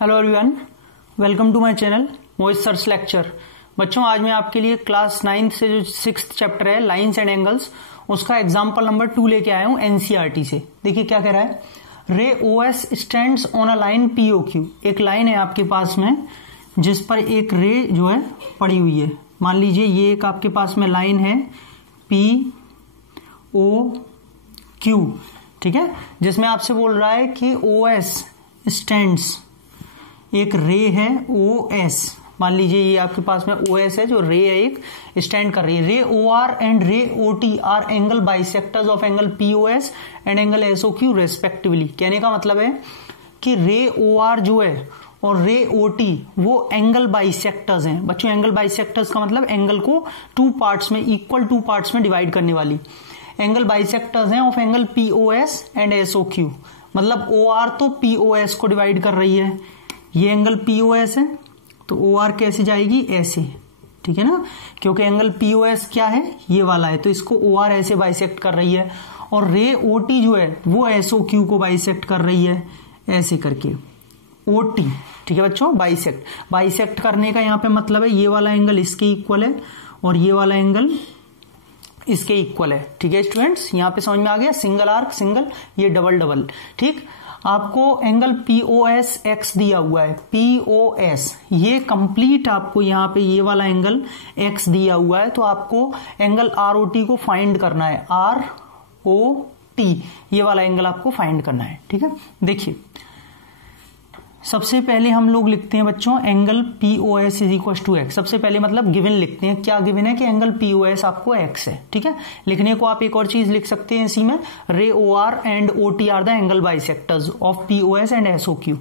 Hello everyone, welcome to my channel voice search lecture. बच्चों, आज मैं आपके लिए क्लास 9th से जो 6th चैप्टर है लाइंस एंड एंगल्स, उसका एग्जांपल नंबर 2 लेके आया हूं एनसीईआरटी से। देखिए क्या कह रहा है, ray OS stands on a line POQ. एक लाइन है आपके पास में जिस पर एक रे जो है पड़ी हुई है। मान लीजिए ये एक आपके पास में लाइन है पी ओ क्यू, ठीक है, जिसमें आपसे बोल रहा है कि ओएस स्टैंड्स, एक रे है ओ एस। मान लीजिए ये आपके पास में ओ एस है, जो रे है एक स्टैंड कर रही है। रे ओ R and ray O T are angle bisectors of angle P O S and angle S O Q respectively. कहने का मतलब है कि रे ओ आर जो है और रे ओ टी वो एंगल बाइसेक्टर्स हैं। बच्चों, एंगल बाइसेक्टर्स का मतलब एंगल को टू पार्ट्स में, इक्वल टू पार्ट्स में डिवाइड करने वाली एंगल बाइसेक्टर्स हैं of angle P O S and S O Q. मतलब ओ आर तो पी ओ एस को डिवाइड कर रही है, ये एंगल पी ओ एस है तो ओ आर कैसे जाएगी, ऐसे, ठीक है ना, क्योंकि एंगल पी ओ एस क्या है, ये वाला है, तो इसको ओ आर ऐसे बाइसेक्ट कर रही है। और रे ओ टी जो है वो एस ओ क्यू को बाइसेक्ट कर रही है ऐसे करके, ओ टी, ठीक है बच्चों। बाइसेक्ट करने का यहाँ पे मतलब है ये वाला एंगल इसके इक्वल है और ये वाला एंगल इसके इक्वल है, ठीक है स्टूडेंट्स। यहाँ पे समझ में आ गया, सिंगल आर्क सिंगल, ये डबल डबल, ठीक। आपको एंगल POS X दिया हुआ है, POS, ये कंप्लीट आपको यहाँ पे ये वाला एंगल X दिया हुआ है, तो आपको एंगल ROT को फाइंड करना है, ROT, ये वाला एंगल आपको फाइंड करना है, ठीक है। देखिए सबसे पहले हम लोग लिखते हैं बच्चों angle POS is equal to x. सबसे पहले मतलब गिवन लिखते हैं, क्या गिवन है कि एंगल POS आपको x है, ठीक है। लिखने को आप एक और चीज लिख सकते हैं इसी में, ray OR and OT are the angle bisectors of POS and SOQ।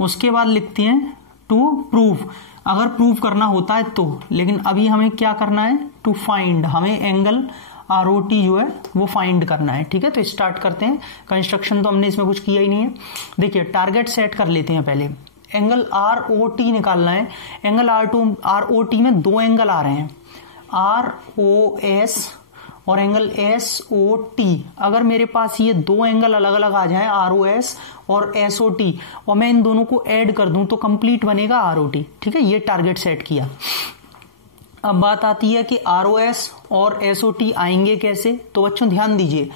उसके बाद लिखते हैं टू प्रूव, अगर प्रूव करना होता है तो, लेकिन अभी हमें क्या करना है, टू फाइंड, हमें एंगल ROT जो है वो फाइंड करना है, ठीक है। तो स्टार्ट करते हैं, कंस्ट्रक्शन तो हमने इसमें कुछ किया ही नहीं है। देखिए टारगेट सेट कर लेते हैं पहले, एंगल ROT निकालना है। एंगल ROT में दो एंगल आ रहे हैं, ROS और एंगल SOT। अगर मेरे पास ये दो एंगल अलग अलग आ जाएं, ROS और SOT, और मैं इन दोनों को ऐड कर दूं तो कंप्लीट बनेगा ROT, ठीक है। ये टारगेट सेट किया। अब बात आती है कि ROS और SOT आएंगे कैसे। तो बच्चों ध्यान दीजिए,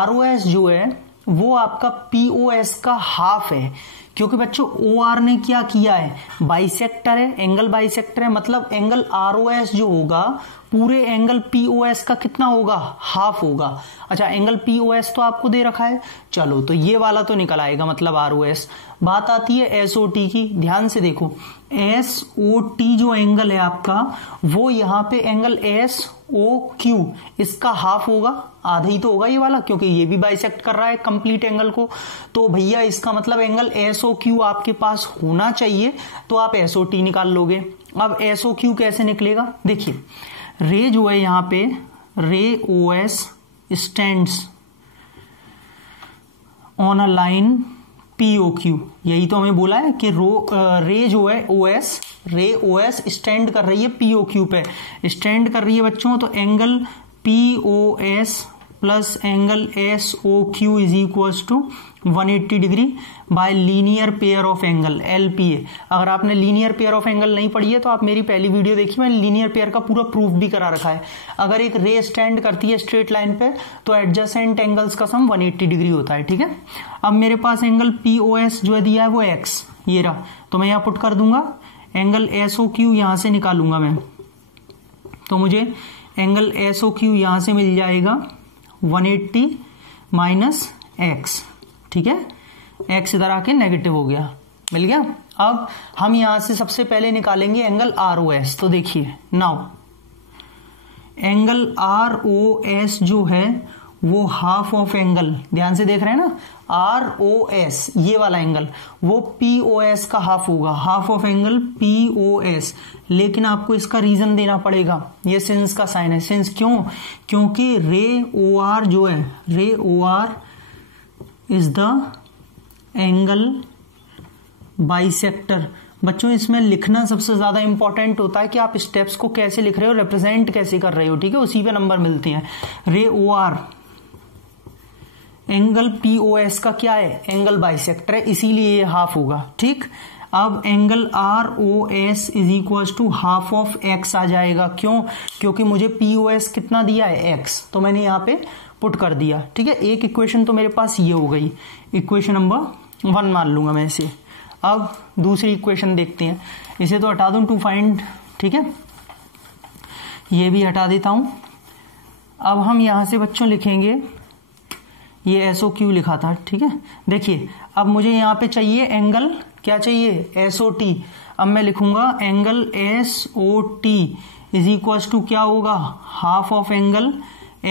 ROS जो है वो आपका POS का हाफ है, क्योंकि बच्चों OR ने क्या किया है, बाइसेक्टर है, एंगल बाइसेक्टर है, मतलब एंगल ROS जो होगा पूरे एंगल POS का कितना होगा, हाफ होगा। अच्छा, एंगल POS तो आपको दे रखा है, चलो तो ये वाला तो निकल आएगा, मतलब ROS। बात आती है SOT की, ध्यान से देखो, SOT जो एंगल है आपका वो यहाँ पे एंगल SOQ, इसका हाफ होगा, आधा ही तो होगा ये वाला, क्योंकि ये भी बाइसेक्ट कर रहा है कंप्लीट एंगल को। तो भैया इसका मतलब एंगल SOQ आपके पास होना चाहिए, तो आप SOT निकाल लोगे। अब SOQ कैसे निकलेगा, देखिए रे जो है यहाँ पे, रे OS stands on a line POQ, यही तो हमें बोला है कि रे जो है रे OS स्टैंड कर रही है POQ पे, स्टैंड कर रही है बच्चों। तो angle POS plus angle SOQ is equal to 180 degree by linear pair of angle LPA। अगर आपने लीनियर पेयर ऑफ एंगल नहीं पढ़ी है तो आप मेरी पहली वीडियो देखिए, मैंने लीनियर पेयर का पूरा प्रूफ भी करा रखा है। अगर एक रे स्टैंड करती है स्ट्रेट लाइन पे तो एडजेसेंट एंगल्स का सम 180 डिग्री होता है, ठीक है। अब मेरे पास एंगल POS जो है दिया है वो x, ये रहा, तो मैं यहाँ पुट कर दूंगा, एंगल SOQ यहां से निकालूंगा मैं, तो मुझे एंगल SOQ यहां से मिल जाएगा 180 माइनस x, ठीक है। x इधर आके नेगेटिव हो गया, मिल गया। अब हम यहां से सबसे पहले निकालेंगे एंगल ROS। तो देखिए नाउ एंगल ROS जो है वो हाफ ऑफ एंगल, ध्यान से देख रहे हैं ना, ROS ये वाला एंगल वो POS का हाफ होगा, हाफ ऑफ एंगल POS। लेकिन आपको इसका रीजन देना पड़ेगा, ये सिंस का साइन है। सिंस क्यों, क्योंकि रे OR जो है, रे OR is the angle bisector. बच्चों इसमें लिखना सबसे ज्यादा इंपॉर्टेंट होता है कि आप स्टेप्स को कैसे लिख रहे हो, रिप्रेजेंट कैसे कर रहे हो, ठीक है, उसी पे नंबर मिलते हैं। रे OR एंगल POS का क्या है, एंगल बाइसेक्टर है, इसीलिए ये हाफ होगा। ठीक, अब angle ROS is equal to half of x आ जाएगा। क्यों? क्योंकि मुझे POS कितना दिया है, x, तो मैंने यहाँ पे पुट कर दिया। ठीक है, एक इक्वेशन तो मेरे पास ये हो गई, इक्वेशन नंबर 1 मान लूंगा मैं इसे। अब दूसरी इक्वेशन देखते हैं, इसे तो हटा दूं, टू फाइंड, ठीक है, ये भी हटा देता हूं। अब हम यहां से बच्चों लिखेंगे, ये SOQ लिखा था, ठीक है। देखिए अब मुझे यहां पे चाहिए एंगल, क्या चाहिए, SOT। अब मैं लिखूंगा angle SOT is equal to क्या होगा, हाफ ऑफ एंगल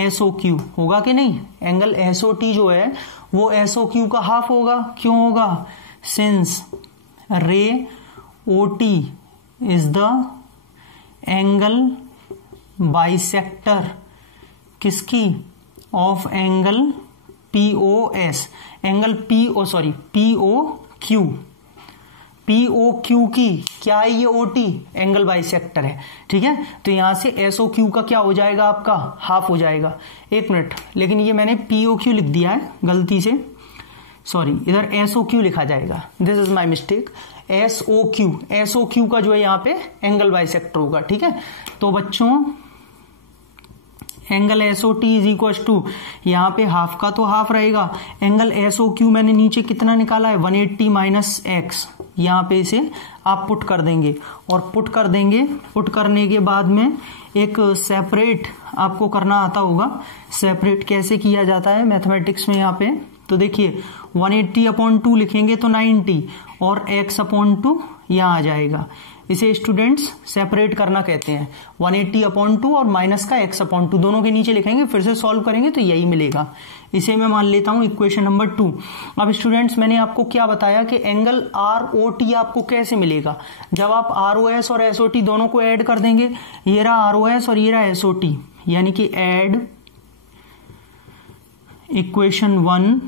SOQ, होगा कि नहीं। एंगल SOT जो है वो SOQ का हाफ होगा। क्यों होगा, since ray OT is the angle bisector किसकी, of angle POS, angle POQ की क्या है, ये OT एंगल बाइसेक्टर है। ठीक है, तो यहां से SOQ का क्या हो जाएगा, आपका हाफ हो जाएगा। एक मिनट, लेकिन ये मैंने POQ लिख दिया है गलती से, सॉरी, इधर SOQ लिखा जाएगा, this is my mistake. SOQ का जो है यहाँ पे एंगल बाइसेक्टर होगा। ठीक है, तो बच्चों angle SOT is equal to, यहाँ पे हाफ का तो हाफ रहेगा, एंगल SOQ मैंने नीचे कितना निकाला है, 180 माइनस x, यहाँ पे इसे आप पुट कर देंगे, और पुट करने के बाद में एक सेपरेट आपको करना आता होगा। सेपरेट कैसे किया जाता है मैथमेटिक्स में यहाँ पे, तो देखिए 180/2 लिखेंगे तो 90, और x/2 यहाँ आ जाएगा। इसे स्टूडेंट्स सेपरेट करना कहते हैं। 180/2 और माइनस का x/2 दोनों के नीचे लिखेंगे, फिर से सॉल्व करेंगे तो यही मिलेगा। इसे मैं मान लेता हूं इक्वेशन नंबर 2। अब स्टूडेंट्स मैंने आपको क्या बताया कि एंगल ROT आपको कैसे मिलेगा, जब आप ROS और SOT दोनों को ऐड कर देंगे। ये रहा ROS और ये रहा SOT, यानी कि ऐड इक्वेशन 1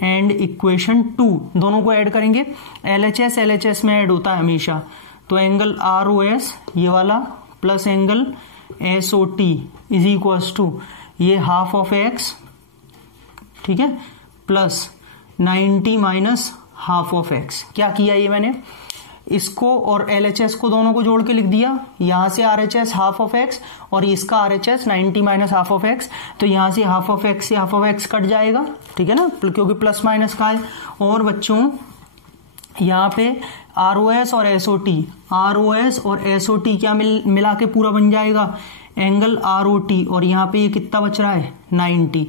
एंड इक्वेशन 2, दोनों को ऐड करेंगे। LHS में ऐड होता है हमेशा, तो एंगल ROS ये वाला plus angle SOT is equal to ये हाफ ऑफ x, ठीक है, plus 90 minus half of x। क्या किया ये मैंने, इसको और LHS को दोनों को जोड़ के लिख दिया। यहां से RHS हाफ ऑफ x और इसका RHS 90 minus half of x, तो यहां से हाफ ऑफ x से हाफ ऑफ x कट जाएगा। ठीक है ना, क्योंकि प्लस माइनस का है। और बच्चों यहाँ पे ROS और SOT क्या मिला के पूरा बन जाएगा, एंगल ROT, और यहाँ पे ये कितना बच रहा है, 90।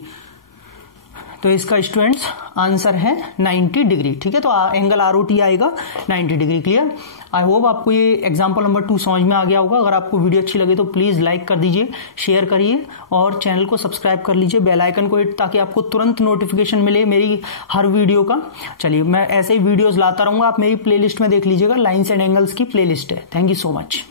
तो इसका स्टूडेंट्स आंसर है 90 डिग्री। ठीक है, तो एंगल ROT आएगा 90 डिग्री। क्लियर? आई होप आपको ये एग्जाम्पल नंबर 2 समझ में आ गया होगा। अगर आपको वीडियो अच्छी लगे तो प्लीज लाइक कर दीजिए, शेयर करिए और चैनल को सब्सक्राइब कर लीजिए, बेल आइकन को हिट, ताकि आपको तुरंत नोटिफिकेशन मिले मेरी हर वीडियो का। चलिए, मैं ऐसे ही वीडियोस लाता रहूंगा, आप मेरी प्लेलिस्ट में देख लीजिएगा, लाइन्स एंड एंगल्स की प्लेलिस्ट है। Thank you so much.